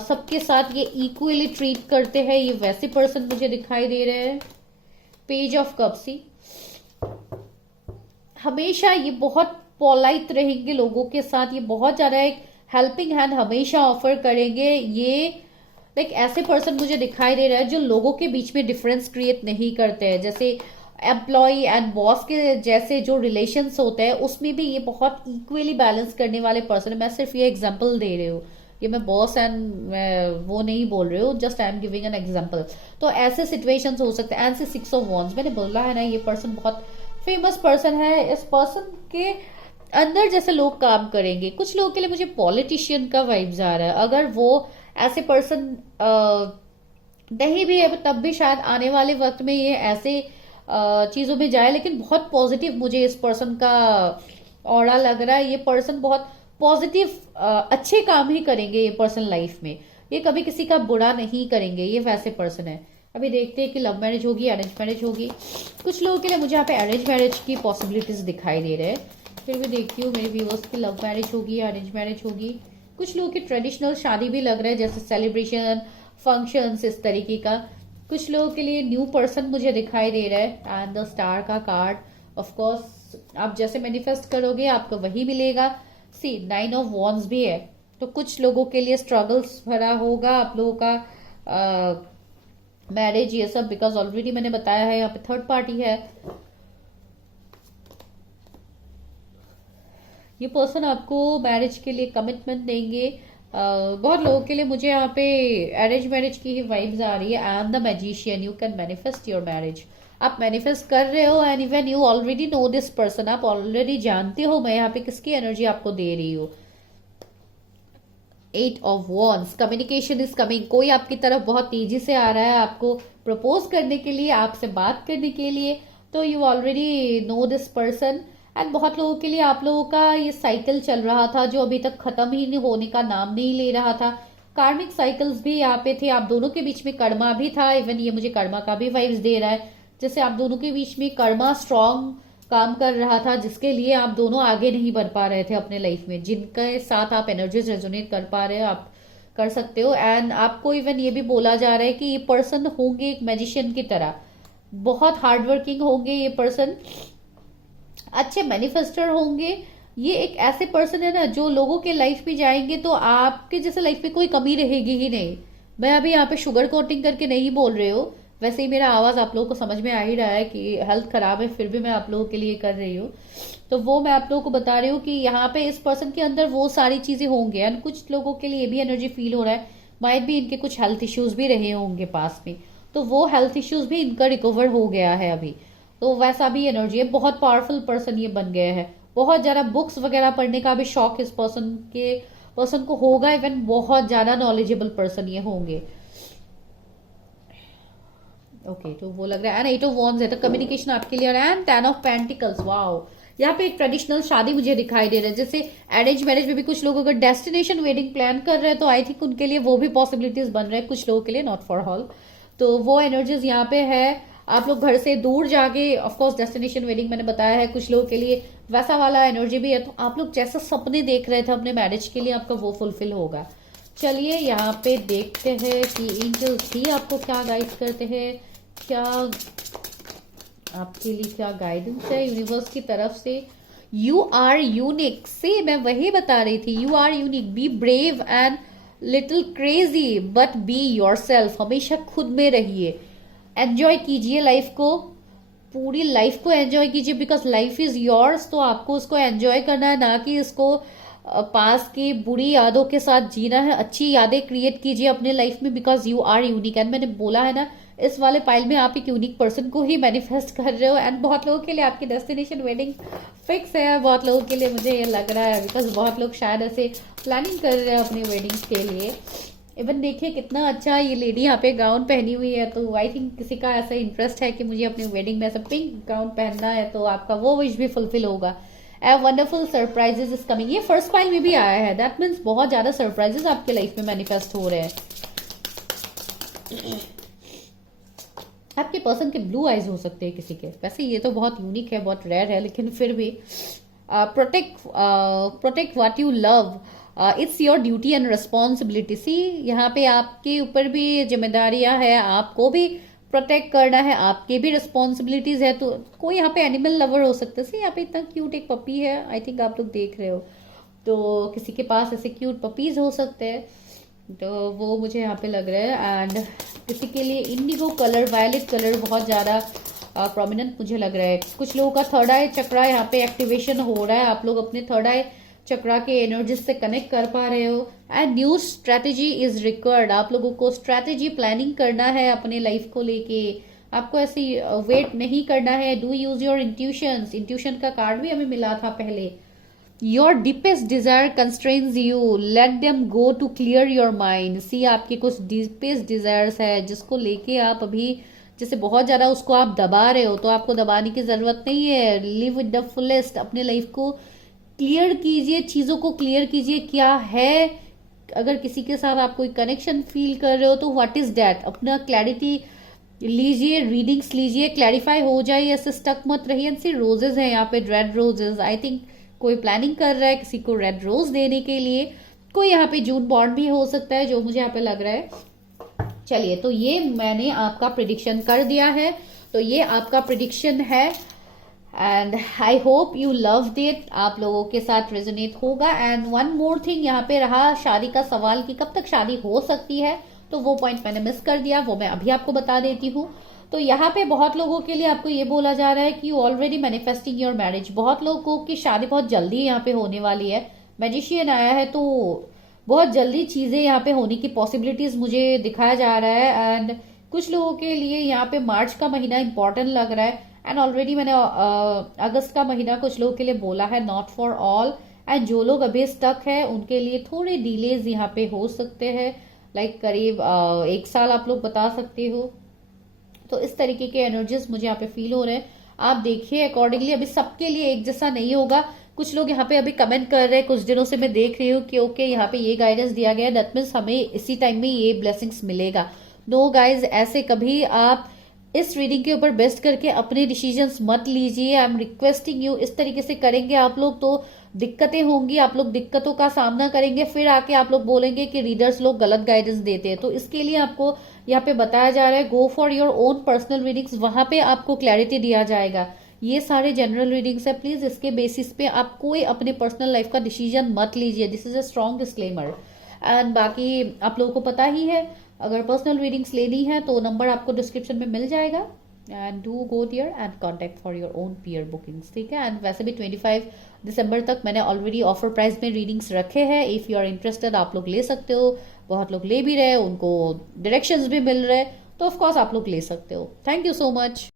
सबके साथ ये इक्वली ट्रीट करते हैं, ये वैसे पर्सन मुझे दिखाई दे रहे हैं। पेज ऑफ कप्स, हमेशा ये बहुत पोलाइट रहेंगे लोगों के साथ, ये बहुत ज्यादा एक हेल्पिंग हैंड हमेशा ऑफर करेंगे। ये लाइक ऐसे पर्सन मुझे दिखाई दे रहा है जो लोगों के बीच में डिफरेंस क्रिएट नहीं करते हैं, जैसे एम्प्लॉय एंड बॉस के जैसे जो रिलेशंस होते हैं उसमें भी ये बहुत इक्वली बैलेंस करने वाले पर्सन है। मैं सिर्फ ये एग्जांपल दे रही हूँ, ये मैं बॉस एंड वो नहीं बोल रही हूँ, just I am giving an example. तो ऐसे सिचुएशंस हो सकते हैं। एंड 6 ऑफ वॉन्ड्स मैंने बोला है ना, ये पर्सन बहुत फेमस पर्सन है। इस पर्सन के अंदर जैसे लोग काम करेंगे, कुछ लोगों के लिए मुझे पॉलिटिशियन का वाइब्स आ रहा है। अगर वो ऐसे पर्सन नहीं भी है तब भी शायद आने वाले वक्त में ये ऐसे चीजों में जाए, लेकिन बहुत पॉजिटिव मुझे इस पर्सन का ऑरा लग रहा है। ये पर्सन बहुत पॉजिटिव अच्छे काम ही करेंगे ये पर्सन लाइफ में, ये कभी किसी का बुरा नहीं करेंगे, ये वैसे पर्सन है। अभी देखते हैं कि लव मैरिज होगी, अरेंज मैरिज होगी। कुछ लोगों के लिए मुझे यहाँ पे अरेंज मैरिज की पॉसिबिलिटीज दिखाई दे रहे हैं। फिर भी देखती हूँ मेरे व्यूअर्स की लव मैरिज होगी या अरेंज मैरिज होगी। कुछ लोगों की ट्रेडिशनल शादी भी लग रहा है, जैसे सेलिब्रेशन फंक्शंस इस तरीके का। कुछ लोगों के लिए न्यू पर्सन मुझे दिखाई दे रहा है। एंड द स्टार का कार्ड, ऑफ कोर्स आप जैसे मैनिफेस्ट करोगे आपको वही मिलेगा। सी 9 ऑफ वॉन्ड्स भी है, तो कुछ लोगों के लिए स्ट्रगल्स भरा होगा आप लोगों का मैरिज ये सब, बिकॉज ऑलरेडी मैंने बताया है यहाँ पे थर्ड पार्टी है। ये पर्सन आपको मैरिज के लिए कमिटमेंट देंगे। बहुत लोगों के लिए मुझे यहाँ पे अरेंज मैरिज की ही वाइब्स आ रही है। And the magician, you can manifest your marriage. आप मैनिफेस्ट कर रहे हो and even you already know this person, आप ऑलरेडी जानते हो मैं यहाँ पे किसकी एनर्जी आपको दे रही हूँ। 8 of wands, communication is coming. कोई आपकी तरफ बहुत तेजी से आ रहा है आपको प्रपोज करने के लिए, आपसे बात करने के लिए, तो you already know this person. And बहुत लोगों के लिए आप लोगों का ये साइकिल चल रहा था जो अभी तक खत्म ही नहीं होने का नाम नहीं ले रहा था। कार्मिक साइकिल्स भी यहाँ पे थे, आप दोनों के बीच में कर्मा भी था। इवन ये मुझे कर्मा का भी वाइब्स दे रहा है, जैसे आप दोनों के बीच में कर्मा स्ट्रॉन्ग काम कर रहा था, जिसके लिए आप दोनों आगे नहीं बढ़ पा रहे थे अपने लाइफ में। जिनके साथ आप एनर्जीज रेजोनेट कर पा रहे हो आप कर सकते हो। एंड आपको इवन ये भी बोला जा रहा है कि ये पर्सन होंगे एक मैजिशियन की तरह, बहुत हार्डवर्किंग होंगे ये पर्सन, अच्छे मैनिफेस्टर होंगे। ये एक ऐसे पर्सन है ना जो लोगों के लाइफ में जाएंगे तो आपके जैसे लाइफ में कोई कमी रहेगी ही नहीं। मैं अभी यहाँ पे शुगर कोटिंग करके नहीं बोल रही हूँ, वैसे ही मेरा आवाज आप लोगों को समझ में आ ही रहा है कि हेल्थ खराब है, फिर भी मैं आप लोगों के लिए कर रही हूँ। तो वो मैं आप लोगों को बता रही हूँ कि यहाँ पे इस पर्सन के अंदर वो सारी चीजें होंगे। एंड कुछ लोगों के लिए भी एनर्जी फील हो रहा है, माइट भी इनके कुछ हेल्थ इश्यूज भी रहे होंगे पास में, तो वो हेल्थ इश्यूज भी इनका रिकवर हो गया है अभी, तो वैसा भी एनर्जी है। बहुत पावरफुल पर्सन ये बन गए हैं। बहुत ज्यादा बुक्स वगैरह पढ़ने का भी शौक इस पर्सन को होगा। इवन बहुत ज्यादा नॉलेजेबल पर्सन ये होंगे। ओके तो वो लग रहा है। एंड 8 ऑफ वॉन्ड्स है तो कम्युनिकेशन आपके लिए। एंड 10 ऑफ पेंटिकल्स, वाओ, यहाँ पे एक ट्रेडिशनल शादी मुझे दिखाई दे रहा है। जैसे अरेंज मैरिज में भी कुछ लोग अगर डेस्टिनेशन वेडिंग प्लान कर रहे हैं तो आई थिंक उनके लिए वो भी पॉसिबिलिटीज बन रहे हैं, कुछ लोगों के लिए, नॉट फॉर ऑल। तो वो एनर्जीज यहाँ पे है। आप लोग घर से दूर जाके, ऑफकोर्स डेस्टिनेशन वेडिंग मैंने बताया है, कुछ लोगों के लिए वैसा वाला एनर्जी भी है। तो आप लोग जैसा सपने देख रहे थे अपने मैरिज के लिए आपका वो फुलफिल होगा। चलिए यहाँ पे देखते हैं कि एंजल्स ही आपको क्या गाइड करते हैं, क्या आपके लिए क्या गाइडेंस है यूनिवर्स की तरफ से। यू आर यूनिक, से मैं वही बता रही थी, you are unique, be brave and little crazy but be yourself. हमेशा खुद में रहिए, एंजॉय कीजिए लाइफ को, पूरी लाइफ को एंजॉय कीजिए, बिकॉज लाइफ इज योर्स। तो आपको उसको एंजॉय करना है, ना कि इसको पास की बुरी यादों के साथ जीना है। अच्छी यादें क्रिएट कीजिए अपने लाइफ में, because you are unique. And मैंने बोला है ना इस वाले पाइल में आप एक यूनिक पर्सन को ही मैनिफेस्ट कर रहे हो एंड बहुत लोगों के लिए आपकी डेस्टिनेशन वेडिंग फिक्स है। बहुत लोगों के लिए मुझे ये लग रहा है, बिकॉज बहुत लोग शायद ऐसे प्लानिंग कर रहे हैं अपनी वेडिंग्स के लिए। इवन देखिए कितना अच्छा ये लेडी यहाँ पे गाउन पहनी हुई है, तो आई थिंक किसी का ऐसा इंटरेस्ट है कि मुझे अपनी वेडिंग में ऐसा पिंक गाउन पहनना है, तो आपका वो विश भी फुलफिल होगा। वंडरफुल सरप्राइजेस इज कमिंग, ये फर्स्ट पाइल में भी आया है, दैट मीन्स बहुत ज्यादा सरप्राइजेस आपके लाइफ में मैनिफेस्ट हो रहे हैं। आपके पर्सन के ब्लू आईज हो सकते हैं किसी के, वैसे ये तो बहुत यूनिक है, बहुत रेयर है, लेकिन फिर भी protect what you love, it's your duty and responsibility. See यहाँ पे आपके ऊपर भी जिम्मेदारियां है, आपको भी प्रोटेक्ट करना है, आपके भी रिस्पॉन्सिबिलिटीज है। तो कोई यहाँ पे एनिमल लवर हो सकता है। सी यहाँ पे इतना क्यूट एक पपी है, आई थिंक आप लोग देख रहे हो, तो किसी के पास ऐसे क्यूट पपीज हो सकते हैं, तो वो मुझे यहाँ पे लग रहा है। एंड किसी के लिए इंडिगो कलर, वायलेट कलर बहुत ज्यादा प्रोमिनेंट मुझे लग रहा है। कुछ लोगों का थर्ड आई चक्रा यहाँ पे एक्टिवेशन हो रहा है, आप लोग अपने थर्ड आई चक्रा के एनर्जी से कनेक्ट कर पा रहे हो। And new strategy is required, आप लोगों को स्ट्रेटेजी प्लानिंग करना है अपने लाइफ को लेके, आपको ऐसे वेट नहीं करना है। Do use your intuitions, intuition का कार्ड भी हमें मिला था पहले। Your deepest desire constrains you, let them go to clear your mind. See आपके कुछ डीपेस्ट डिजायर्स है जिसको लेके आप अभी जैसे बहुत ज्यादा उसको आप दबा रहे हो, तो आपको दबाने की जरूरत नहीं है। लिव विद द फुलेस्ट, अपने लाइफ को क्लियर कीजिए, चीजों को क्लियर कीजिए क्या है। अगर किसी के साथ आप कोई कनेक्शन फील कर रहे हो तो व्हाट इज दैट, अपना क्लैरिटी लीजिए, रीडिंग्स लीजिए, क्लैरिफाई हो जाए, ऐसे स्टक मत रहिए। सी रोजेज है यहाँ पे, रेड रोजेज, आई थिंक कोई प्लानिंग कर रहा है किसी को रेड रोज देने के लिए। कोई यहाँ पे जून बॉन्ड भी हो सकता है जो मुझे यहाँ पे लग रहा है। चलिए, तो ये मैंने आपका प्रिडिक्शन कर दिया है, तो ये आपका प्रिडिक्शन है and I hope you loved it, आप लोगों के साथ रेजोनेट होगा। एंड वन मोर थिंग यहाँ पे रहा शादी का सवाल कि कब तक शादी हो सकती है, तो वो पॉइंट मैंने मिस कर दिया, वो मैं अभी आपको बता देती हूँ। तो यहाँ पे बहुत लोगों के लिए आपको ये बोला जा रहा है कि you already manifesting your marriage, बहुत लोगों की शादी बहुत जल्दी यहाँ पे होने वाली है। मैजिशियन आया है, तो बहुत जल्दी चीजें यहाँ पे होने की पॉसिबिलिटीज मुझे दिखाया जा रहा है। एंड कुछ लोगों के लिए यहाँ पे मार्च का महीना इंपॉर्टेंट लग रहा है। एंड ऑलरेडी मैंने अगस्त का महीना कुछ लोगों के लिए बोला है, नॉट फॉर ऑल। एंड जो लोग अभी स्टक है उनके लिए थोड़े डिलेज यहाँ पे हो सकते हैं, लाइक करीब 1 साल आप लोग बता सकते हो। तो इस तरीके के एनर्जीज मुझे यहाँ पे फील हो रहे हैं। आप देखिए अकॉर्डिंगली, अभी सबके लिए एक जैसा नहीं होगा। कुछ लोग यहाँ पे अभी कमेंट कर रहे हैं, कुछ दिनों से मैं देख रही हूँ कि ओके यहाँ पे ये गाइडेंस दिया गया है, दैट मीन्स हमें इसी टाइम में ये ब्लेसिंग्स मिलेगा। नो गाइज, ऐसे कभी आप इस रीडिंग के ऊपर बेस्ट करके अपने डिसीजंस मत लीजिए। आई एम रिक्वेस्टिंग यू, इस तरीके से करेंगे आप लोग तो दिक्कतें होंगी, आप लोग दिक्कतों का सामना करेंगे, फिर आके आप लोग बोलेंगे कि रीडर्स लोग गलत गाइडेंस देते हैं। तो इसके लिए आपको यहाँ पे बताया जा रहा है, go for your own personal readings, वहां पे आपको क्लैरिटी दिया जाएगा। ये सारे जनरल रीडिंग्स है, प्लीज इसके बेसिस पे आप कोई अपने पर्सनल लाइफ का डिसीजन मत लीजिए, this is a strong disclaimer. And बाकी आप लोगों को पता ही है, अगर पर्सनल रीडिंग्स लेनी है तो नंबर आपको डिस्क्रिप्शन में मिल जाएगा, and do go there and contact for your own peer bookings, ठीक है। एंड वैसे भी 25 दिसंबर तक मैंने ऑलरेडी ऑफर प्राइस में रीडिंग्स रखे हैं, इफ यू आर इंटरेस्टेड आप लोग ले सकते हो। बहुत लोग ले भी रहे, उनको डायरेक्शंस भी मिल रहे, तो ऑफकोर्स आप लोग ले सकते हो। Thank you so much.